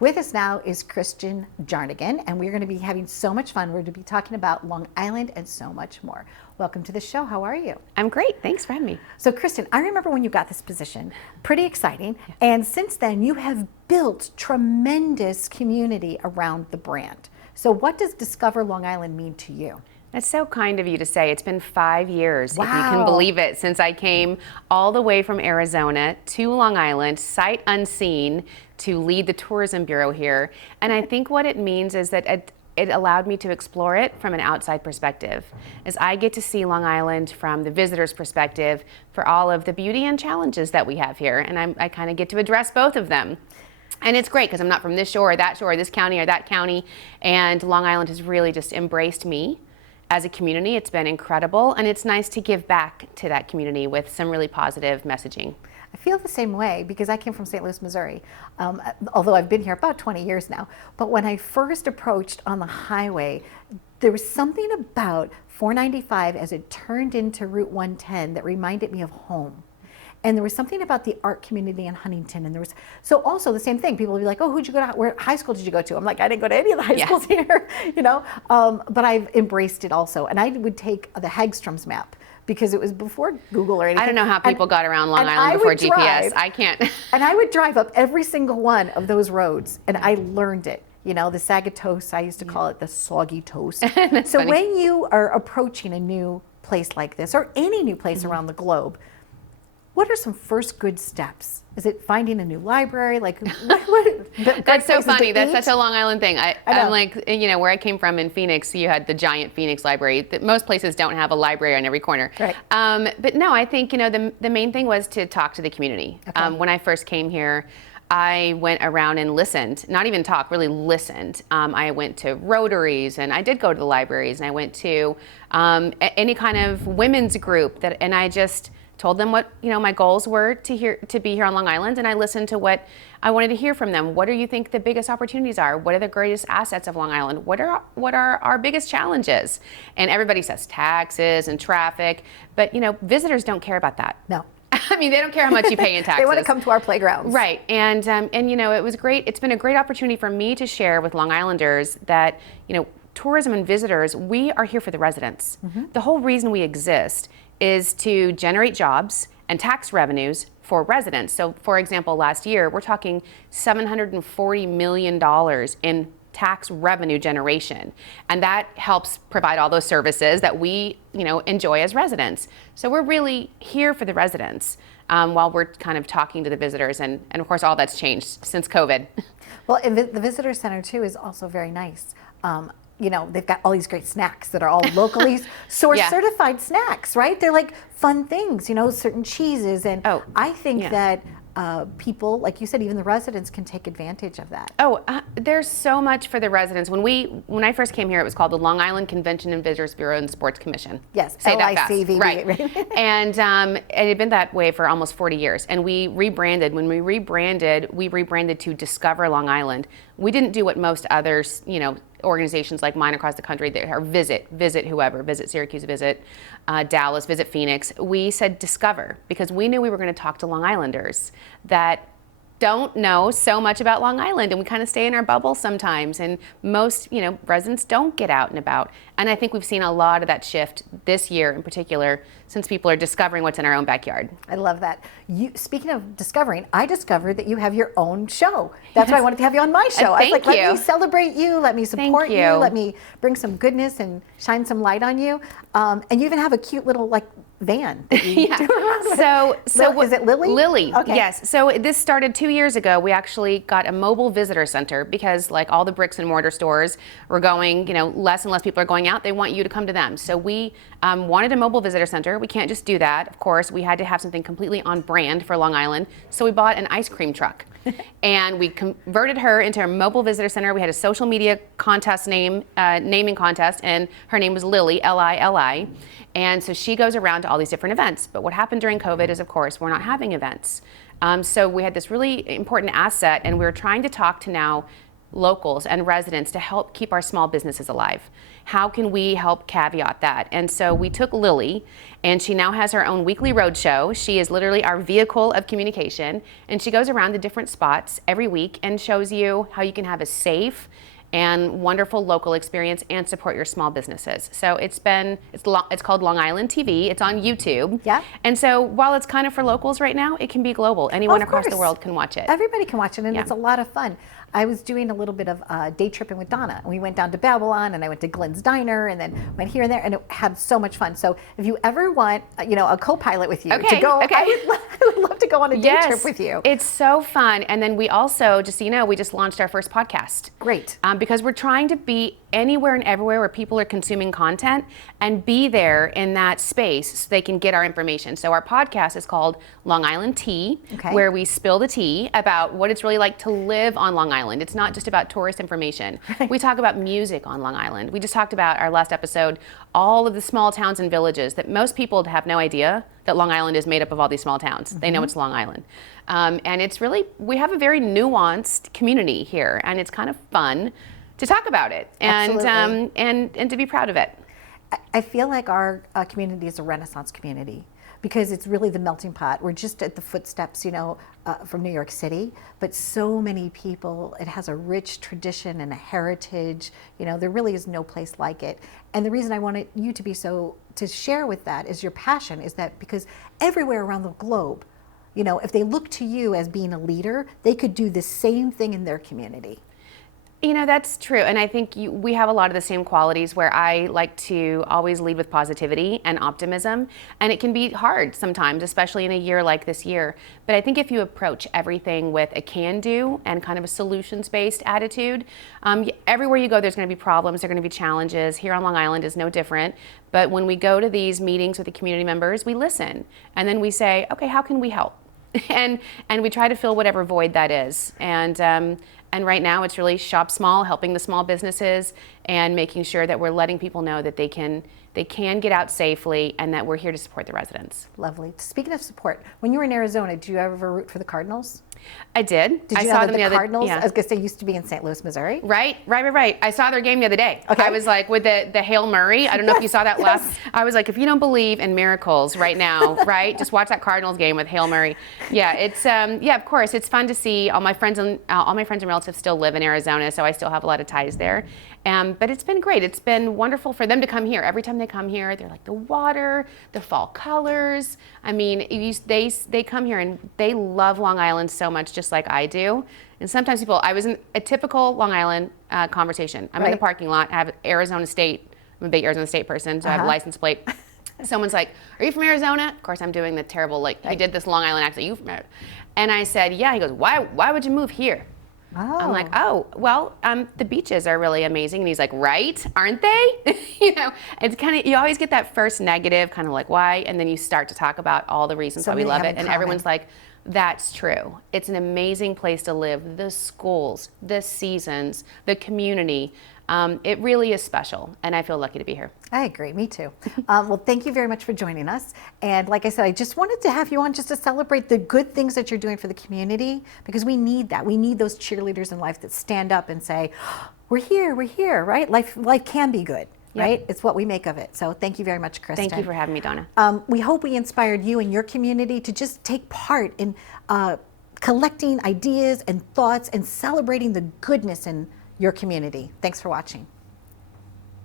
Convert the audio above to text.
With us now is Kristen Jarnagin, and we're going to be having so much fun. We're going to be talking about Long Island and so much more. Welcome to the show. How are you? I'm great. Thanks for having me. So Kristen, I remember when you got this position, pretty exciting. Yeah. And since then, you have built tremendous community around the brand. So what does Discover Long Island mean to you? That's so kind of you to say. It's been 5 years, wow. if you can believe it, since I came all the way from Arizona to Long Island, sight unseen, to lead the tourism bureau here. And I think what it means is that it allowed me to explore it from an outside perspective, as I get to see Long Island from the visitor's perspective for all of the beauty and challenges that we have here. And I kind of get to address both of them. And it's great because I'm not from this shore or that shore, or this county or that county. And Long Island has really just embraced me as a community. It's been incredible, and it's nice to give back to that community with some really positive messaging. I feel the same way because I came from St. Louis, Missouri, although I've been here about 20 years now. But when I first approached on the highway, there was something about 495 as it turned into Route 110 that reminded me of home. And there was something about the art community in Huntington, and there was, so also the same thing, people would be like, oh, who'd you go to, where high school did you go to? I'm like, I didn't go to any of the high schools here, you know, but I've embraced it also. And I would take the Hagstrom's map, because it was before Google or anything. I don't know how people got around Long Island before GPS. I can't. And I would drive up every single one of those roads, and I learned it. You know, the Sagatoast, I used to call it the soggy toast. So funny. When you are approaching a new place like this, or any new place around the globe, what are some first good steps? Is it finding a new library? Like, That's so funny. That's such a Long Island thing. I'm like, you know, where I came from in Phoenix, you had the giant Phoenix library. Most places don't have a library on every corner. Right. But no, I think, you know, the main thing was to talk to the community. Okay. When I first came here, I went around and listened, not even talk, really listened. I went to Rotaries, and I did go to the libraries, and I went to any kind of women's group, and I just told them what, you know, my goals were to be here on Long Island, and I listened to what I wanted to hear from them. What do you think the biggest opportunities are? What are the greatest assets of Long Island? What are our biggest challenges? And everybody says taxes and traffic, but you know, visitors don't care about that. No. I mean, they don't care how much you pay in taxes. They want to come to our playgrounds. Right. And you know, it was great. It's been a great opportunity for me to share with Long Islanders that, you know, tourism and visitors, we are here for the residents. Mm-hmm. The whole reason we exist is to generate jobs and tax revenues for residents. So for example, last year, we're talking $740 million in tax revenue generation. And that helps provide all those services that we, you know, enjoy as residents. So we're really here for the residents while we're kind of talking to the visitors. And of course, all that's changed since COVID. Well, and the visitor center too is also very nice. You know, they've got all these great snacks that are all locally sourced certified snacks, right? They're like fun things, you know, certain cheeses. And I think that people, like you said, even the residents can take advantage of that. There's so much for the residents. When I first came here, it was called the Long Island Convention and Visitors Bureau and Sports Commission. Yes, say that fast. LICV. Right. And it had been that way for almost 40 years. And we rebranded. When we rebranded to Discover Long Island. We didn't do what most others, you know, organizations like mine across the country that are visit whoever, visit Syracuse, visit Dallas, visit Phoenix. We said Discover, because we knew we were going to talk to Long Islanders that don't know so much about Long Island, and we kind of stay in our bubble sometimes, and most, you know, residents don't get out and about. And I think we've seen a lot of that shift this year in particular, since people are discovering what's in our own backyard. I love that. Speaking of discovering, I discovered that you have your own show. That's why I wanted to have you on my show. I was like, let me celebrate you, let me support you, let me bring some goodness and shine some light on you. And you even have a cute little like van that you do around with. So is it Lily? Lily, okay. Yes. So this started 2 years ago. We actually got a mobile visitor center because, like all the bricks and mortar stores, we're going, you know, less and less people are going out. They want you to come to them. So we wanted a mobile visitor center. We can't just do that. Of course, we had to have something completely on brand for Long Island. So we bought an ice cream truck. And we converted her into a mobile visitor center. We had a social media contest naming contest, and her name was Lily, L-I-L-I. And so she goes around to all these different events. But what happened during COVID is, of course, we're not having events. So we had this really important asset, and we were trying to talk to now locals and residents to help keep our small businesses alive? How can we help caveat that? And so we took Lily, and she now has her own weekly road show. She is literally our vehicle of communication, and she goes around to different spots every week and shows you how you can have a safe and wonderful local experience and support your small businesses. So it's called Long Island TV. It's on YouTube. Yeah. And so while it's kind of for locals right now, it can be global. Anyone Of across the course. world can watch it. Everybody can watch it, and Yeah. it's a lot of fun. I was doing a little bit of day tripping with Donna. We went down to Babylon, and I went to Glenn's Diner, and then went here and there, and it had so much fun. So if you ever want, a co-pilot with you to go, Okay. I would love to go on a day trip with you. It's so fun. And then we also, just so you know, we just launched our first podcast. Great. Because we're trying to be anywhere and everywhere where people are consuming content and be there in that space so they can get our information. So our podcast is called Long Island Tea, Okay. where we spill the tea about what it's really like to live on Long Island. It's not just about tourist information. We talk about music on Long Island. We just talked about our last episode, all of the small towns and villages that most people have no idea that Long Island is made up of all these small towns. They know it's Long Island. And it's really, we have a very nuanced community here, and it's kind of fun to talk about it Absolutely. and to be proud of it. I feel like our community is a Renaissance community because it's really the melting pot. We're just at the footsteps, from New York City, but so many people, it has a rich tradition and a heritage. There really is no place like it. And the reason I wanted you to share with that is your passion is that because everywhere around the globe, if they look to you as being a leader, they could do the same thing in their community. That's true. And I think we have a lot of the same qualities where I like to always lead with positivity and optimism. And it can be hard sometimes, especially in a year like this year. But I think if you approach everything with a can-do and kind of a solutions-based attitude, everywhere you go, there's going to be problems, there are going to be challenges. Here on Long Island is no different. But when we go to these meetings with the community members, we listen. And then we say, okay, how can we help? And we try to fill whatever void that is. And right now it's really shop small, helping the small businesses and making sure that we're letting people know that they can get out safely and that we're here to support the residents. Lovely. Speaking of support, when you were in Arizona, did you ever root for the Cardinals? I did. Did I you saw know them that the the other Cardinals, yeah. I was going to say, used to be in St. Louis, Missouri? Right. I saw their game the other day. Okay. I was like, with the Hail Murray, I don't know if you saw that Yes. last, I was like, if you don't believe in miracles right now, right, just watch that Cardinals game with Hail Murray. Yeah, it's, of course, it's fun to see. All my friends and relatives still live in Arizona, so I still have a lot of ties there. But it's been great. It's been wonderful for them to come here. Every time they come here, they're like the water, the fall colors. I mean, they come here and they love Long Island so much, just like I do. And sometimes I was in a typical Long Island conversation. I'm in the Right. parking lot, I have Arizona State. I'm a big Arizona State person, so I have a license plate. Someone's like, are you from Arizona? Of course, I'm doing the terrible, he did this Long Island accent. You from Arizona? And I said, yeah. He goes, why would you move here? Oh. I'm like, oh, well, the beaches are really amazing. And he's like, right, aren't they? It's kind of, you always get that first negative, kind of like, why? And then you start to talk about all the reasons why we love it. And everyone's like, that's true. It's an amazing place to live. The schools, the seasons, the community. It really is special. And I feel lucky to be here. I agree, me too. Well, thank you very much for joining us. And like I said, I just wanted to have you on just to celebrate the good things that you're doing for the community, because we need that. We need those cheerleaders in life that stand up and say, we're here, right? Life can be good, right? It's what we make of it. So thank you very much, Kristen. Thank you for having me, Donna. We hope we inspired you and your community to just take part in collecting ideas and thoughts and celebrating the goodness in your community. Thanks for watching.